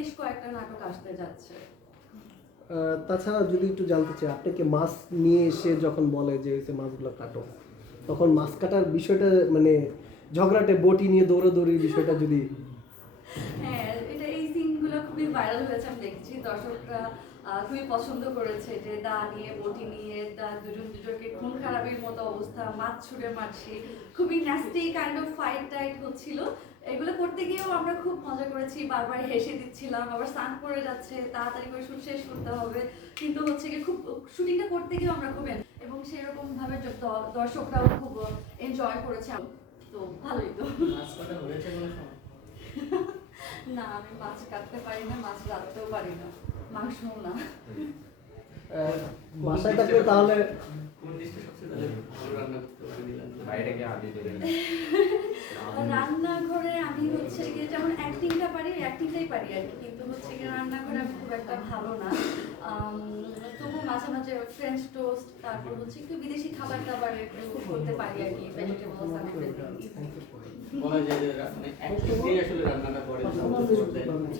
বেশ কয়েকটা নাটক আসতে যাচ্ছে। তাছাড়া যদি একটু জানতে চাই, আপনাকে মাছ নিয়ে এসে যখন বলে যে এই মাছগুলো কাটো, তখন মাছ কাটার বিষয়টা মানে ঝগড়াটে বটি নিয়ে দৌড়াদৌড়ির বিষয়টা যদি হ্যাঁ, এই সিনগুলো খুবই ভাইরাল হয়েছে, আমি দেখেছি দর্শকরা খুবই পছন্দ করেছে যে দা নিয়ে বটি নিয়ে দুজনকে খুন খারাপির মতো অবস্থা, মাছ ছুঁড়ে মারছি, খুবই nasty kind of fight tight হচ্ছিল। এগুলো করতে গিয়েও আমরা খুব মজা করেছি, বারবার হেসে দিচ্ছিলাম, আবার স্নান করে যাচ্ছে, তাড়াতাড়ি করে শুট শেষ করতে হবে, কিন্তু হচ্ছে কি খুব শুটিংটা করতে গিয়েও আমরা খুব এবং সেরকম ভাবে দর্শকরাও খুব এনজয় করেছে, তো ভালোই তো। না, আমি মাছ কাটতে পারি না, মাছ রাঁধতেও পারি না, মাংসও না। বাসায় থাকলে তাহলে রান্নাঘরে আমি হচ্ছে গিয়ে যেমন অ্যাক্টিংটাই পারি আর কি, কিন্তু হচ্ছে গিয়ে রান্নাঘরে আমি খুব একটা ভালো না। তবু মাঝে মাঝে ফ্রেঞ্চ টোস্ট, তারপর হচ্ছে একটু বিদেশি খাবার দাবার কুক করতে পারি আর কি, ভেজিটেবলস আর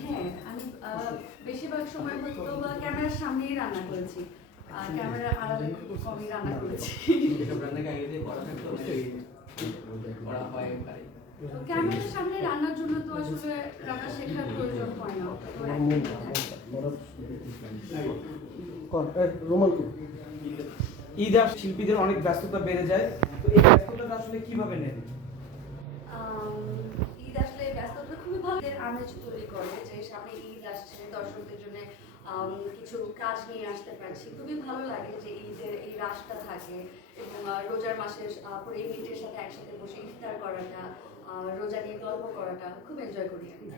হ্যাঁ, আমি বেশিরভাগ সময় হয়তো ক্যামেরার সামনেই রান্না করেছি, ক্যামেরার আড়ালে খুব কমই রান্না করেছি। ক্যামেরার সামনে রান্নার জন্য তো আসলে রান্না শেখার প্রয়োজন হয় না, ঈদ আর শিল্পীদের অনেক ব্যস্ততা বেড়ে যায়, তো এই ব্যস্ততাটা আসলে কিভাবে নেন? ঈদ আসলে ব্যস্ততা খুবই ভালো আমেজ তৈরি করে যে সামনে ঈদ আসছে, দর্শকদের জন্য কিছু কাজ নিয়ে আসতে পারছি, খুবই ভালো লাগে যে ঈদের এই রাশটা থাকে এবং রোজার মাসে পুরো ইউনিটের সাথে একসাথে বসে ইফতার করাটা, রোজা নিয়ে গল্প করাটা খুব এনজয় করি আমি।